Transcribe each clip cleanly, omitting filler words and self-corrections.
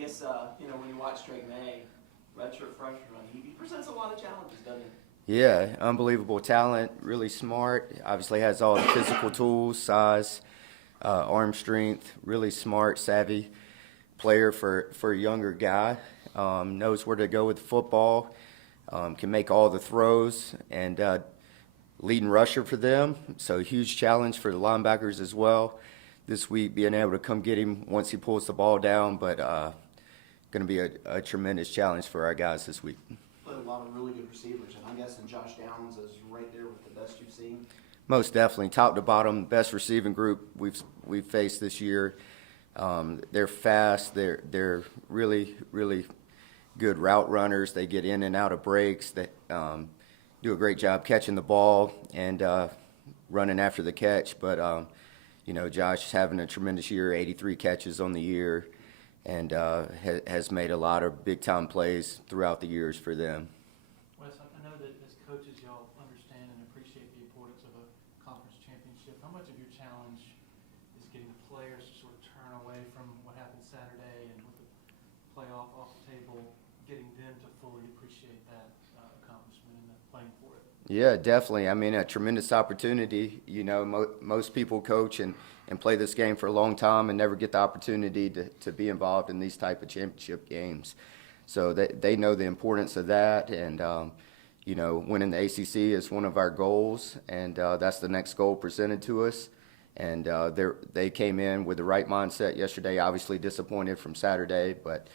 guess, when you watch Drake May, redshirt freshman, he presents a lot of challenges, doesn't he? Yeah, unbelievable talent, really smart. Obviously has all the physical tools, size, arm strength, really smart, savvy player for a younger guy. Knows where to go with the football, can make all the throws, and leading rusher for them. So huge challenge for the linebackers as well this week, being able to come get him once he pulls the ball down, but going to be a tremendous challenge for our guys this week. Played a lot of really good receivers, and I'm guessing Josh Downs is right there with the best you've seen. Most definitely, top to bottom, best receiving group we've faced this year. They're fast. They're really good route runners. They get in and out of breaks. They do a great job catching the ball and running after the catch. But Josh is having a tremendous year, 83 catches on the year, and has made a lot of big-time plays throughout the years for them. Wes, I know that as coaches, y'all understand and appreciate the importance of a conference championship. How much of your challenge is getting the players to sort of turn away from what happened Saturday and with the playoff off the table, getting them to fully appreciate that accomplishment and playing for it? Yeah, definitely. I mean, a tremendous opportunity. Most people coach and play this game for a long time and never get the opportunity to be involved in these type of championship games. So they know the importance of that, and winning the ACC is one of our goals, and that's the next goal presented to us. And they came in with the right mindset yesterday. Obviously disappointed from Saturday, but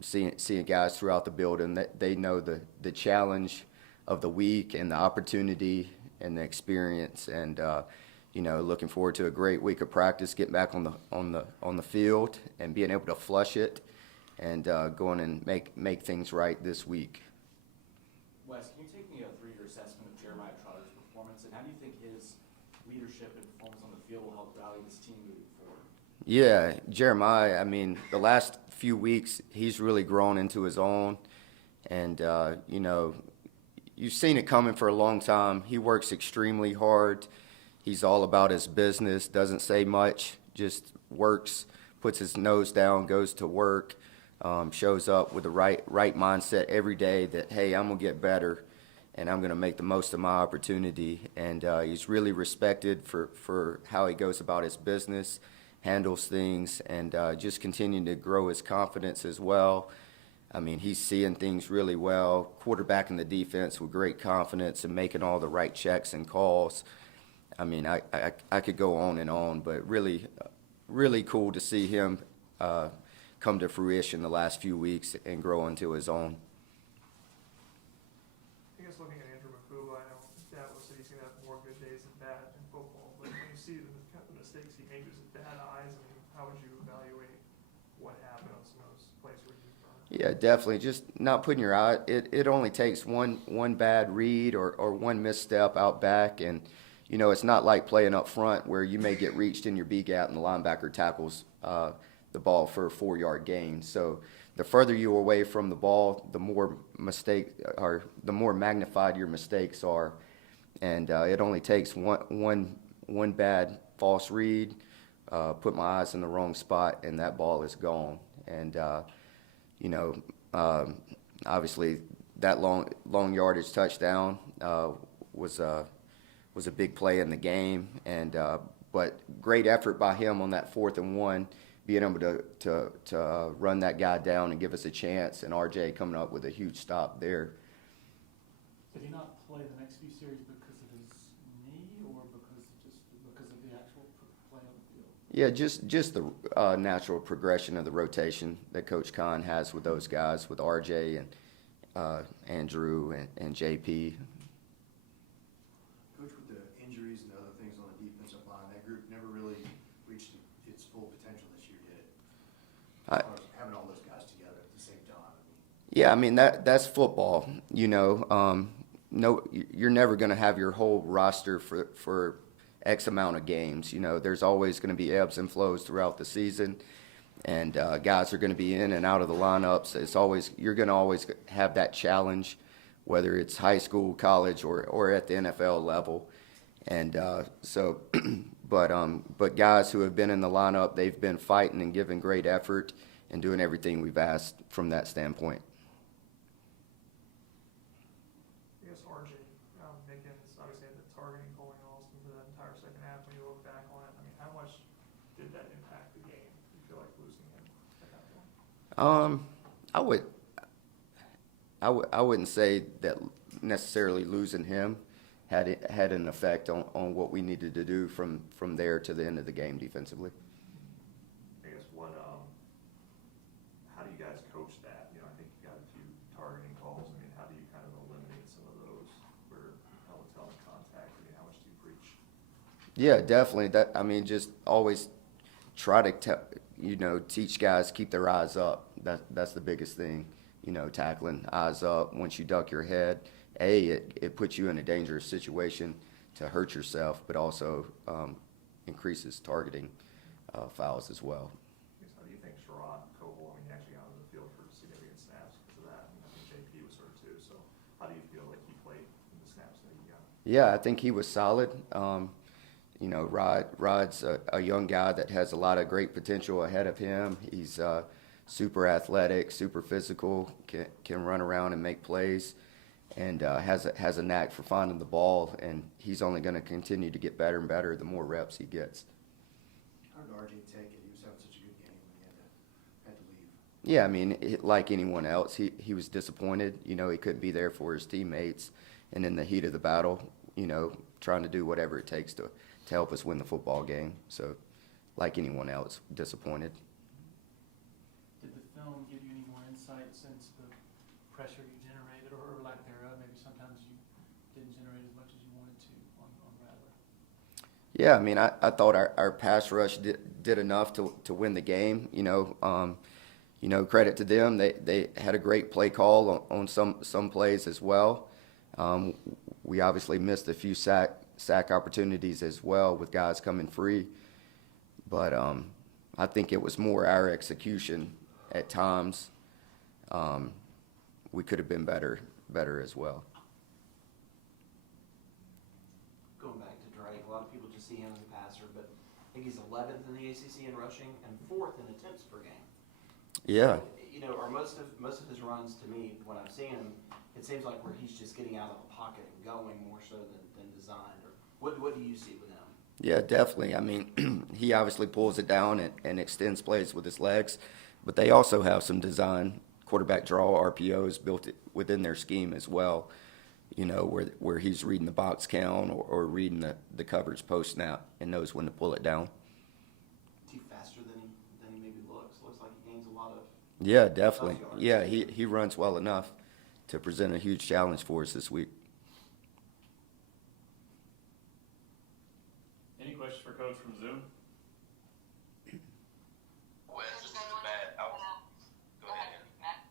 seeing guys throughout the building, they know the challenge of the week and the opportunity and the experience, and looking forward to a great week of practice, getting back on the field and being able to flush it and going and make things right this week. Wes, can you take me through your assessment of Jeremiah Trotter's performance, and how do you think his leadership and performance on the field will help rally this team moving forward? Yeah, Jeremiah, I mean, the last few weeks, he's really grown into his own, and you've seen it coming for a long time. He works extremely hard. He's all about his business, doesn't say much, just works, puts his nose down, goes to work, shows up with the right mindset every day that, hey, I'm going to get better and I'm going to make the most of my opportunity. And he's really respected for how he goes about his business, handles things, and just continuing to grow his confidence as well. I mean, he's seeing things really well, quarterbacking the defense with great confidence and making all the right checks and calls. I mean, I could go on, but really cool to see him come to fruition the last few weeks and grow into his own. I guess looking at Andrew McCool, I know Dad will say he's going to have more good days than bad in football, but when you see the mistakes he makes with bad eyes, I mean, how would you evaluate what happened on some of those plays where you run? Yeah, definitely. Just not putting your eye. It only takes one bad read or one misstep out back, and it's not like playing up front where you may get reached in your B gap and the linebacker tackles the ball for a 4-yard gain. So the further you are away from the ball, the more magnified your mistakes are, and it only takes one bad false read, put my eyes in the wrong spot, and that ball is gone. And obviously that long yardage touchdown was a big play in the game, and but great effort by him on that 4th and 1, being able to run that guy down and give us a chance, and RJ coming up with a huge stop there. Did he not play the next few series because of his knee, or because of the actual play on the field? Yeah, just the natural progression of the rotation that Coach Kahn has with those guys, with RJ and Andrew and JP. Coach, with the injuries and other things on the defensive line, that group never really reached its full potential this year, did it? As far as having all those guys together at the same time. Yeah, I mean that's football. No, you're never going to have your whole roster for X amount of games. There's always going to be ebbs and flows throughout the season, and guys are going to be in and out of the lineups. You're going to always have that challenge, whether it's high school, college, or at the NFL level. And but guys who have been in the lineup, they've been fighting and giving great effort and doing everything we've asked from that standpoint. I guess RJ Mickens obviously had the targeting calling Austin for that entire second half. When you look back on it, I mean, how much did that impact the game? Do you feel like losing him at that point? I wouldn't say that necessarily losing him had an effect on what we needed to do from there to the end of the game defensively. I guess how do you guys coach that? You know, I think you got a few targeting calls. I mean, how do you kind of eliminate some of those where helmet's helmet contact? I mean, how much do you preach? Yeah, definitely. Just always try to teach guys keep their eyes up. That's the biggest thing. Tackling eyes up. Once you duck your head, it puts you in a dangerous situation to hurt yourself, but also increases targeting fouls as well. I guess how do you think Sherrod Coble, I mean, he actually got on the field for significant snaps because of that. I mean, I think JP was hurt too. So how do you feel like he played in the snaps that he got? Yeah, I think he was solid. Rod's a young guy that has a lot of great potential ahead of him. He's super athletic, super physical, can run around and make plays, and has a knack for finding the ball. And he's only going to continue to get better and better the more reps he gets. How did RJ take it? He was having such a good game when he had to leave. Yeah, like anyone else, he was disappointed. He couldn't be there for his teammates, and in the heat of the battle, trying to do whatever it takes to help us win the football game. So, like anyone else, disappointed. Did the film give you any more insight since the pressure you generated, or lack thereof? Maybe sometimes you didn't generate as much as you wanted to on Rattler. Yeah, I thought our pass rush did enough to win the game. Credit to them. They had a great play call on some plays as well. We obviously missed a few sack opportunities as well with guys coming free. But I think it was more our execution at times. We could have been better as well. Going back to Drake, a lot of people just see him as a passer, but I think he's 11th in the ACC in rushing and 4th in attempts per game. Yeah. So, are most of his runs, to me, when I've seen him, it seems like where he's just getting out of the pocket and going more so than designed. Or what do you see with him? Yeah, definitely. He obviously pulls it down and extends plays with his legs, but they also have some design quarterback draw RPOs built within their scheme as well, where he's reading the box count or reading the coverage post snap and knows when to pull it down. Is he faster than he maybe looks? Looks like he gains a lot of... Yeah, definitely. Yeah, he runs well enough to present a huge challenge for us this week. Any questions for Coach from Zoom? Wes, this is Matt. Go ahead. Matt.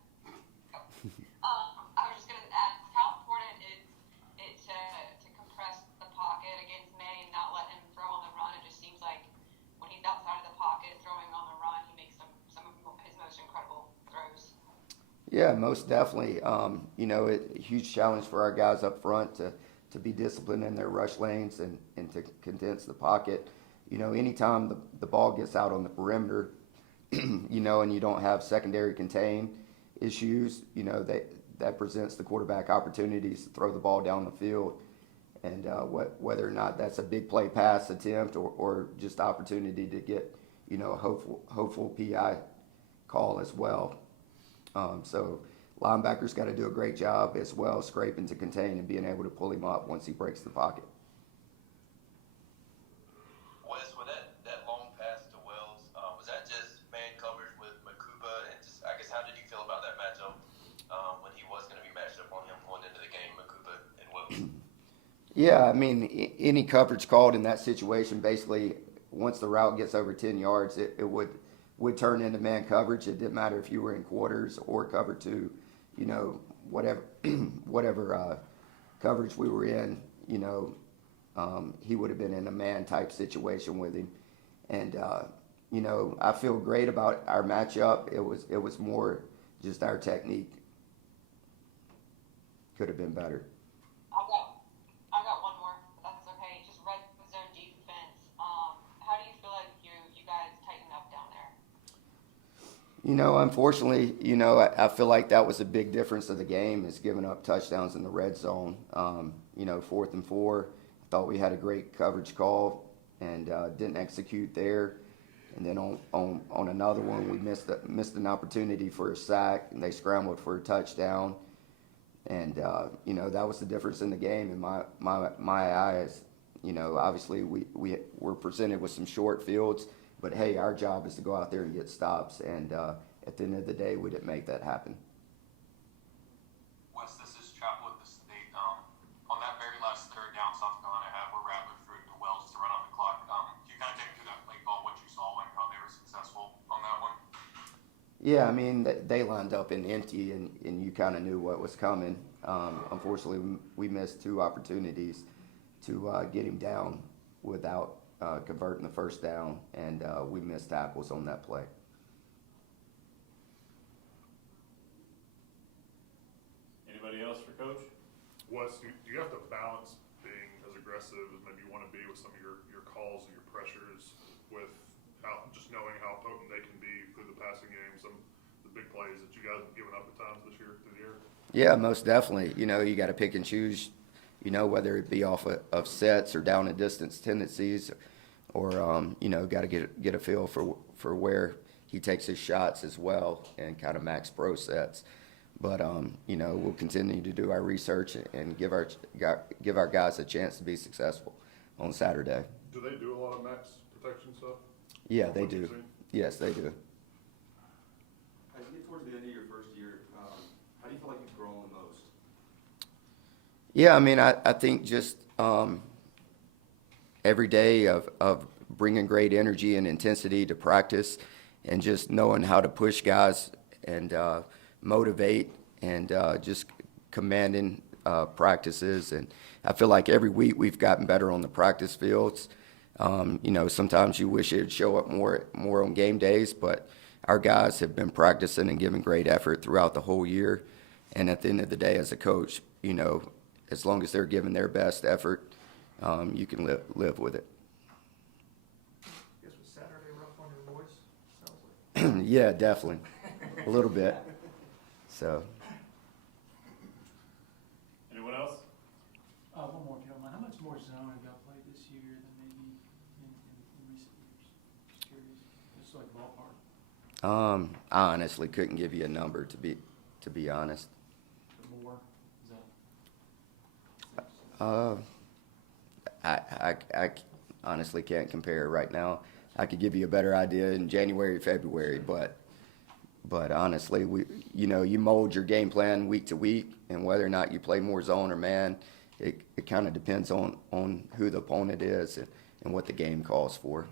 I was just going to ask, how important is it to compress the pocket against May and not let him throw on the run? It just seems like when he's outside of the pocket throwing on the run, he makes some of his most incredible throws. Yeah, most definitely. A huge challenge for our guys up front to be disciplined in their rush lanes and to condense the pocket. Anytime the ball gets out on the perimeter, and you don't have secondary contain issues, that presents the quarterback opportunities to throw the ball down the field. And whether or not that's a big play pass attempt or just opportunity to get, a hopeful PI call as well. So linebackers got to do a great job as well, scraping to contain and being able to pull him up once he breaks the pocket. Wes, with that long pass to Wells, was that just man coverage with Makuba? And just, I guess, how did you feel about that matchup when he was going to be matched up on him going into the game, Makuba and Wells? Yeah, any coverage called in that situation, basically, once the route gets over 10 yards, it would turn into man coverage. It didn't matter if you were in quarters or cover two, whatever coverage we were in, he would have been in a man type situation with him. And, I feel great about our matchup. It was more just our technique. Could have been better. I've got one more, if that's okay. Just red zone defense. How do you feel like you guys tighten up down there? Unfortunately, I feel like that was a big difference of the game is giving up touchdowns in the red zone. 4th and 4, I thought we had a great coverage call and didn't execute there. And then on another one, we missed an opportunity for a sack, and they scrambled for a touchdown. And that was the difference in the game in my eyes. Obviously we were presented with some short fields, but hey, our job is to go out there and get stops. And at the end of the day, we didn't make that happen. Wes, this is Chapel at the State. On that very last third down South Carolina had, we're rattling through to Wells to run on the clock. Can you kind of take me through that play call, what you saw, and how they were successful on that one? Yeah, I mean, they lined up in empty, and you kind of knew what was coming. Unfortunately, we missed 2 opportunities to get him down without converting the first down, and we missed tackles on that play. Anybody else for Coach? Wes, do you have to balance being as aggressive as maybe you want to be with some of your calls and your pressures with just knowing how potent they can be through the passing game, some of the big plays that you guys have given up at times this year through the year? Yeah, most definitely. You got to pick and choose, whether it be off of sets or down and distance tendencies or, got to get a feel for where he takes his shots as well and kind of max pro sets. But, we'll continue to do our research and give our guys a chance to be successful on Saturday. Do they do a lot of max protection stuff? Yeah, they do. Yes, they do. As you get towards the end of your first year, how do you feel like you've grown the most? Yeah, I mean, I think just every day of bringing great energy and intensity to practice and just knowing how to push guys and motivate and just commanding practices. And I feel like every week we've gotten better on the practice fields. Sometimes you wish it'd show up more on game days, but our guys have been practicing and giving great effort throughout the whole year. And at the end of the day, as a coach, as long as they're giving their best effort, you can live with it. I guess was Saturday rough on your voice? Sounds like. Yeah, definitely. A little bit. So. Anyone else? One more, if you don't mind. How much more zone have y'all played this year than maybe in recent years? Just curious. Just like ballpark. I honestly couldn't give you a number to be honest. More? Is that? I honestly can't compare right now. I could give you a better idea in January, February, but honestly, you mold your game plan week to week, and whether or not you play more zone or man, it kind of depends on who the opponent is and what the game calls for.